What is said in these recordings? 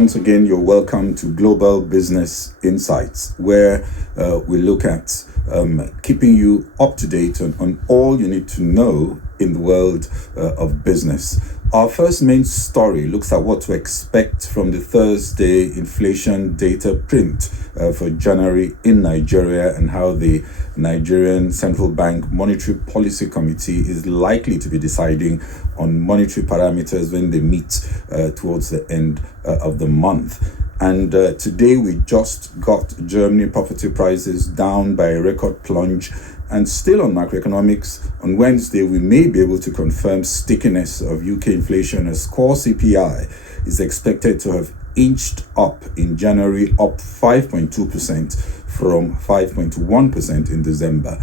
once again, you're welcome to Global Business Insights, where we look at keeping you up to date on all you need to know in the world of business. Our first main story looks at what to expect from the Thursday inflation data print for January in Nigeria, and how the Nigerian Central Bank Monetary Policy Committee is likely to be deciding on monetary parameters when they meet towards the end of the month. And today we just got Germany property prices down by a record plunge. And still on macroeconomics, on Wednesday, we may be able to confirm stickiness of UK inflation, as core CPI is expected to have inched up in January, up 5.2% from 5.1% in December.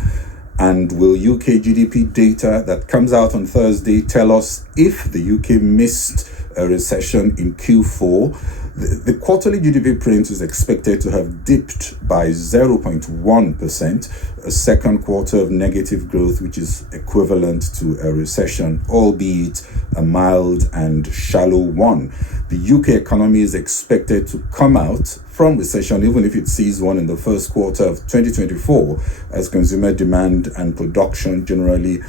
And will UK GDP data that comes out on Thursday tell us if the UK missed a recession in Q4? The quarterly GDP print is expected to have dipped by 0.1%, a second quarter of negative growth, which is equivalent to a recession, albeit a mild and shallow one. The UK economy is expected to come out from recession, even if it sees one in the first quarter of 2024, as consumer demand and production generally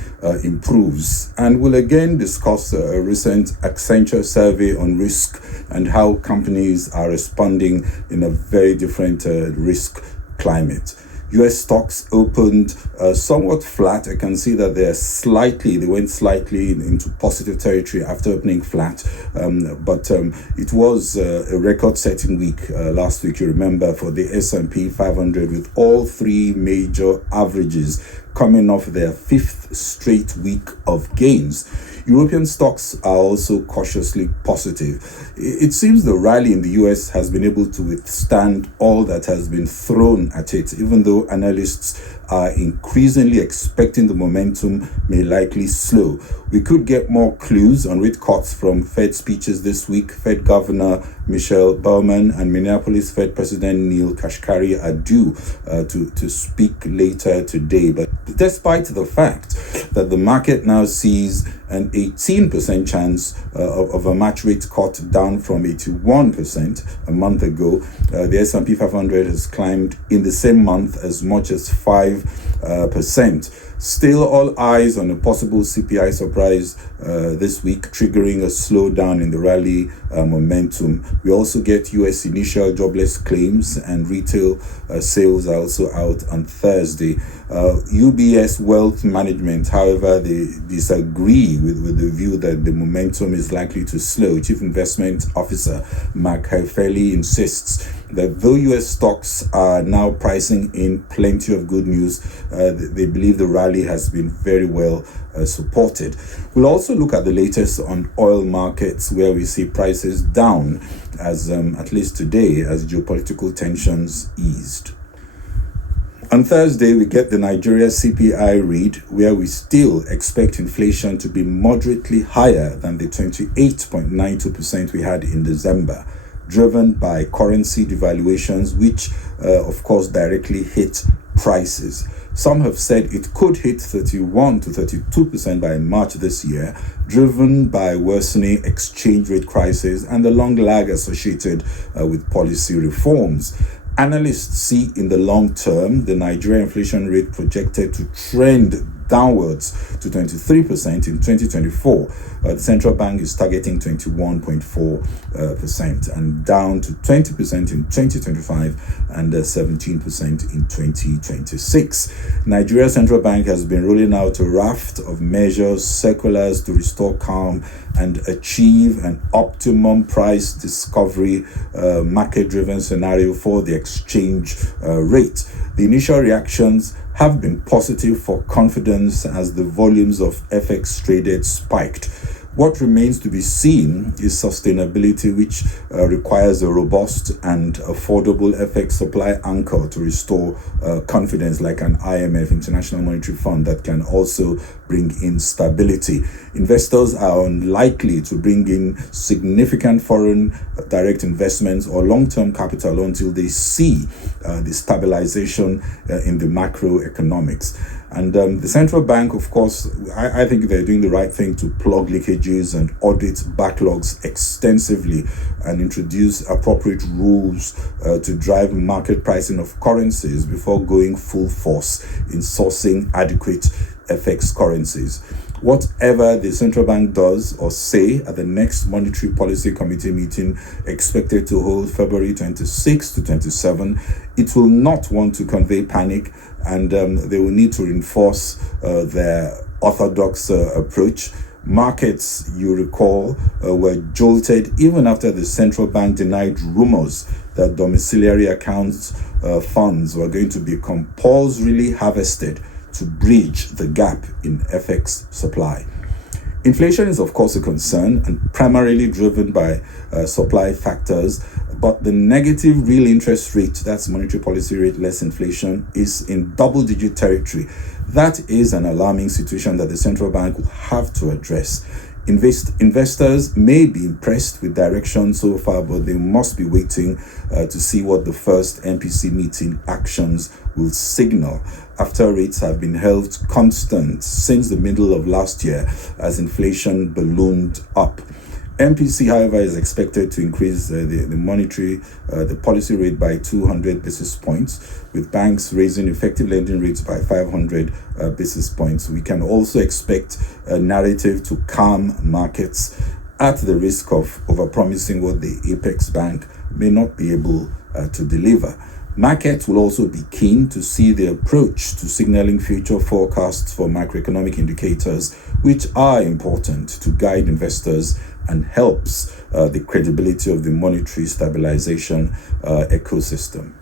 improves. And we'll again discuss a recent Accenture survey on risk and how companies are responding in a very different risk climate. US stocks opened somewhat flat. I can see that they went slightly into positive territory after opening flat. But it was a record-setting week last week, you remember, for the S&P 500, with all three major averages coming off their fifth straight week of gains. European stocks are also cautiously positive. It seems the rally in the US has been able to withstand all that has been thrown at it, even though analysts are increasingly expecting the momentum may likely slow. We could get more clues on rate cuts from Fed speeches this week. Fed Governor Michelle Bowman and Minneapolis Fed President Neil Kashkari are due to speak later today. But despite the fact that the market now sees an 18% chance of a match rate cut, down from 81% a month ago, the S&P 500 has climbed in the same month as much as 5%. Still, all eyes on a possible CPI surprise this week, triggering a slowdown in the rally momentum. We also get US initial jobless claims, and retail sales are also out on Thursday. UBS Wealth Management, however, they disagree with the view that the momentum is likely to slow. Chief Investment Officer Mark Hefeli insists that though US stocks are now pricing in plenty of good news, they believe the rally has been very well supported. We'll also look at the latest on oil markets, where we see prices down, as at least today, as geopolitical tensions eased. On Thursday, we get the Nigeria CPI read, where we still expect inflation to be moderately higher than the 28.92% we had in December, driven by currency devaluations, which of course directly hit prices. Some have said it could hit 31 to 32% by March this year, driven by worsening exchange rate crisis and the long lag associated with policy reforms. Analysts see in the long term the Nigeria inflation rate projected to trend downwards to 23% in 2024. The central bank is targeting 21.4% and down to 20% in 2025 and 17% in 2026. Nigeria Central Bank has been rolling out a raft of measures, circulars to restore calm and achieve an optimum price discovery market-driven scenario for the exchange rate. The initial reactions have been positive for confidence as the volumes of FX traded spiked. What remains to be seen is sustainability, which requires a robust and affordable FX supply anchor to restore confidence, like an IMF, International Monetary Fund, that can also bring in stability. Investors are unlikely to bring in significant foreign direct investments or long-term capital until they see the stabilization in the macroeconomics. And the central bank, of course, I think they're doing the right thing to plug leakages and audit backlogs extensively and introduce appropriate rules to drive market pricing of currencies before going full force in sourcing adequate FX currencies. Whatever the central bank does or say at the next Monetary Policy Committee meeting expected to hold February 26 to 27, it will not want to convey panic, and they will need to reinforce their orthodox approach. Markets, you recall, were jolted even after the central bank denied rumors that domiciliary accounts funds were going to be compulsorily harvested to bridge the gap in FX supply. Inflation is, of course, a concern and primarily driven by supply factors, but the negative real interest rate, that's monetary policy rate less inflation, is in double-digit territory. That is an alarming situation that the central bank will have to address. Investors may be impressed with direction so far, but they must be waiting to see what the first MPC meeting actions will signal after rates have been held constant since the middle of last year as inflation ballooned up. MPC, however, is expected to increase the policy rate by 200 basis points, with banks raising effective lending rates by 500 basis points. We can also expect a narrative to calm markets at the risk of overpromising what the apex bank may not be able to deliver. Markets will also be keen to see the approach to signaling future forecasts for macroeconomic indicators, which are important to guide investors and helps the credibility of the monetary stabilization ecosystem.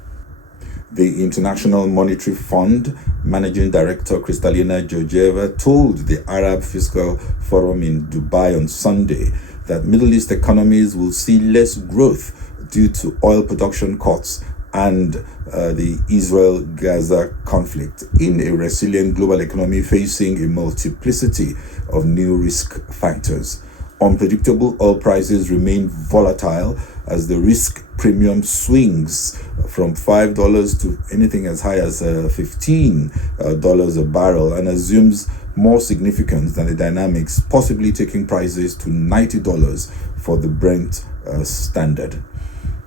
The International Monetary Fund Managing Director Kristalina Georgieva told the Arab Fiscal Forum in Dubai on Sunday that Middle East economies will see less growth due to oil production cuts and the Israel-Gaza conflict in a resilient global economy facing a multiplicity of new risk factors. Unpredictable oil prices remain volatile as the risk premium swings from $5 to anything as high as $15 a barrel and assumes more significance than the dynamics, possibly taking prices to $90 for the Brent standard.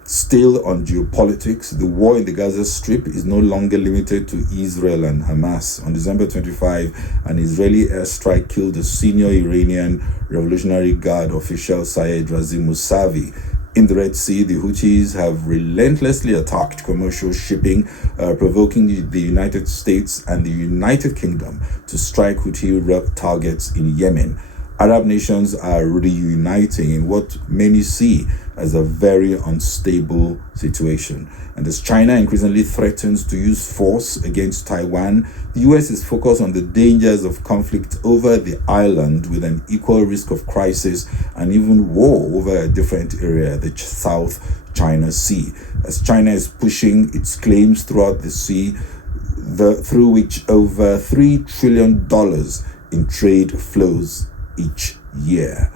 Still on geopolitics, the war in the Gaza Strip is no longer limited to Israel and Hamas. On December 25, an Israeli airstrike killed a senior Iranian Revolutionary Guard official, Sayed Razi Mousavi. In the Red Sea, the Houthis have relentlessly attacked commercial shipping, provoking the United States and the United Kingdom to strike Houthi targets in Yemen. Arab nations are reuniting in what many see as a very unstable situation. And as China increasingly threatens to use force against Taiwan, the US is focused on the dangers of conflict over the island with an equal risk of crisis and even war over a different area, the South China Sea. As China is pushing its claims throughout the sea, through which over $3 trillion in trade flows each year.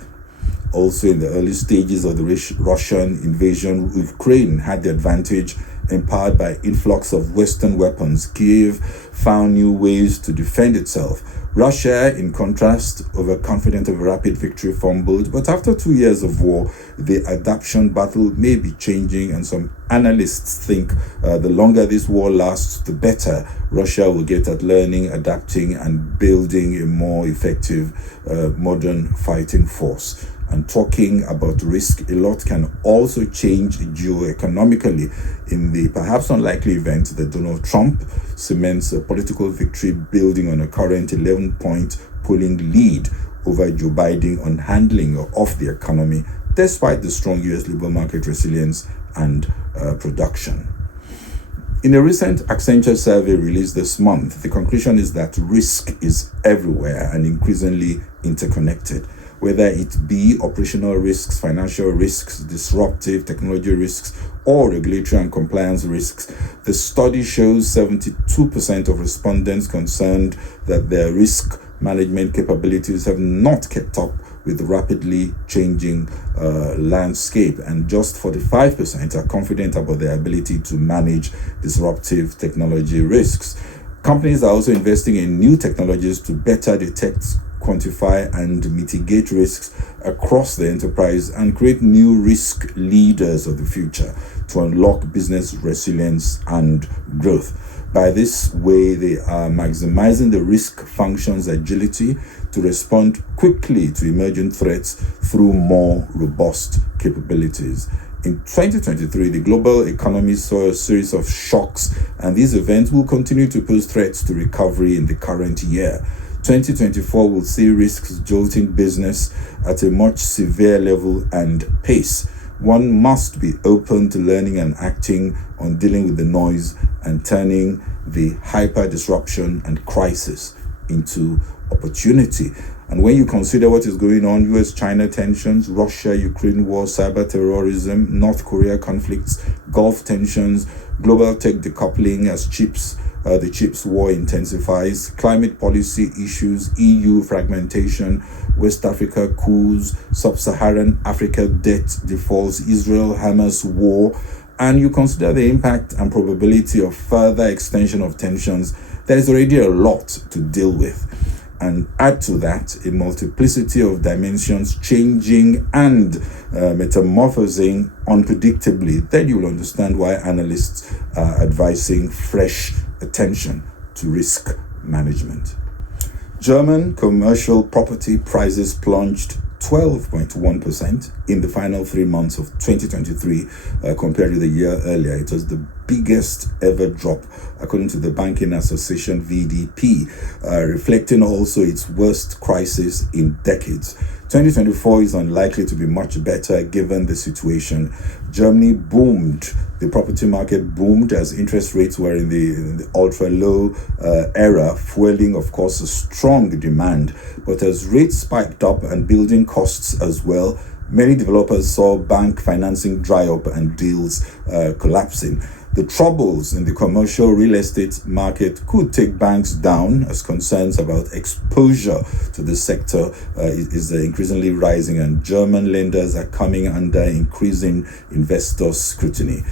Also, in the early stages of the Russian invasion, Ukraine had the advantage, empowered by influx of Western weapons. Kyiv found new ways to defend itself. Russia, in contrast, overconfident of a rapid victory, fumbled. But after 2 years of war, the adaptation battle may be changing, and some analysts think the longer this war lasts, the better Russia will get at learning, adapting, and building a more effective modern fighting force. And talking about risk, a lot can also change geoeconomically in the perhaps unlikely event that Donald Trump cements a political victory building on a current 11-point polling lead over Joe Biden on handling of the economy, despite the strong U.S. labor market resilience and production. In a recent Accenture survey released this month, the conclusion is that risk is everywhere and increasingly interconnected. Whether it be operational risks, financial risks, disruptive technology risks, or regulatory and compliance risks, the study shows 72% of respondents concerned that their risk management capabilities have not kept up with the rapidly changing landscape, and just 45% are confident about their ability to manage disruptive technology risks. Companies are also investing in new technologies to better detect, quantify, and mitigate risks across the enterprise and create new risk leaders of the future to unlock business resilience and growth. By this way, they are maximizing the risk function's agility to respond quickly to emerging threats through more robust capabilities. In 2023, the global economy saw a series of shocks, and these events will continue to pose threats to recovery in the current year. 2024 will see risks jolting business at a much severe level and pace. One must be open to learning and acting on dealing with the noise and turning the hyper disruption and crisis into opportunity. And when you consider what is going on, US-China tensions, Russia-Ukraine war, cyber terrorism, North Korea conflicts, Gulf tensions, global tech decoupling as the chips war intensifies, climate policy issues, EU fragmentation, West Africa coups, Sub-Saharan Africa debt defaults, Israel-Hamas war, and you consider the impact and probability of further extension of tensions, there is already a lot to deal with. And add to that a multiplicity of dimensions changing and metamorphosing unpredictably, then you will understand why analysts are advising fresh attention to risk management. German commercial property prices plunged 12.1% in the final 3 months of 2023 compared to the year earlier. It was the biggest ever drop, according to the Banking Association VDP, reflecting also its worst crisis in decades. 2024 is unlikely to be much better given the situation. Germany boomed. The property market boomed as interest rates were in the ultra-low era, fueling, of course, a strong demand. But as rates spiked up and building costs as well, many developers saw bank financing dry up and deals collapsing. The troubles in the commercial real estate market could take banks down as concerns about exposure to the sector is increasingly rising, and German lenders are coming under increasing investor scrutiny.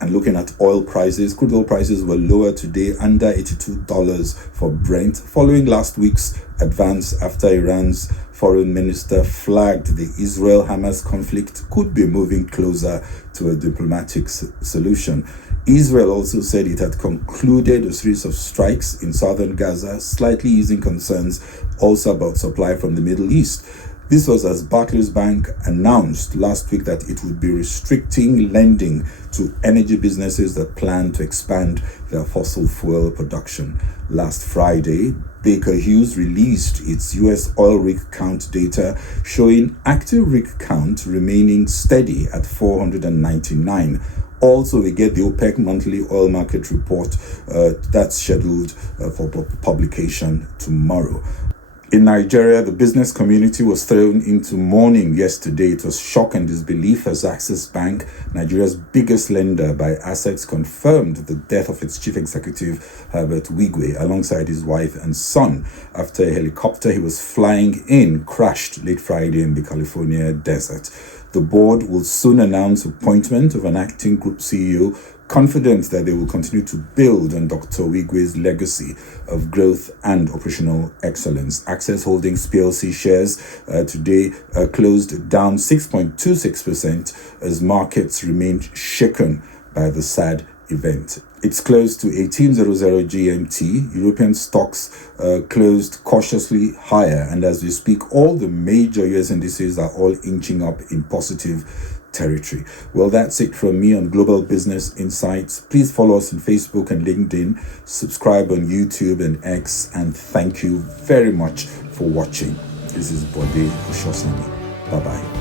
And looking at oil prices, crude oil prices were lower today, under $82 for Brent, following last week's advance after Iran's foreign minister flagged the Israel-Hamas conflict could be moving closer to a diplomatic solution. Israel also said it had concluded a series of strikes in southern Gaza, slightly easing concerns also about supply from the Middle East. This was as Barclays Bank announced last week that it would be restricting lending to energy businesses that plan to expand their fossil fuel production. Last Friday, Baker Hughes released its US oil rig count data, showing active rig count remaining steady at 499. Also, we get the OPEC monthly oil market report that's scheduled for publication tomorrow. In Nigeria, the business community was thrown into mourning yesterday. It was shock and disbelief as Access Bank, Nigeria's biggest lender by assets, confirmed the death of its chief executive, Herbert Wigwe, alongside his wife and son, after a helicopter he was flying in crashed late Friday in the California desert. The board will soon announce appointment of an acting group CEO, confident that they will continue to build on Dr. Wigwe's legacy of growth and operational excellence. Access Holdings PLC shares today closed down 6.26% as markets remained shaken by the sad event. It's close to 18:00 GMT. European stocks closed cautiously higher, and as we speak, all the major US indices are all inching up in positive territory. Well, that's it from me on Global Business Insights. Please follow us on Facebook and LinkedIn, subscribe on YouTube and X, and thank you very much for watching. This is Bode Oshosani. Bye-bye.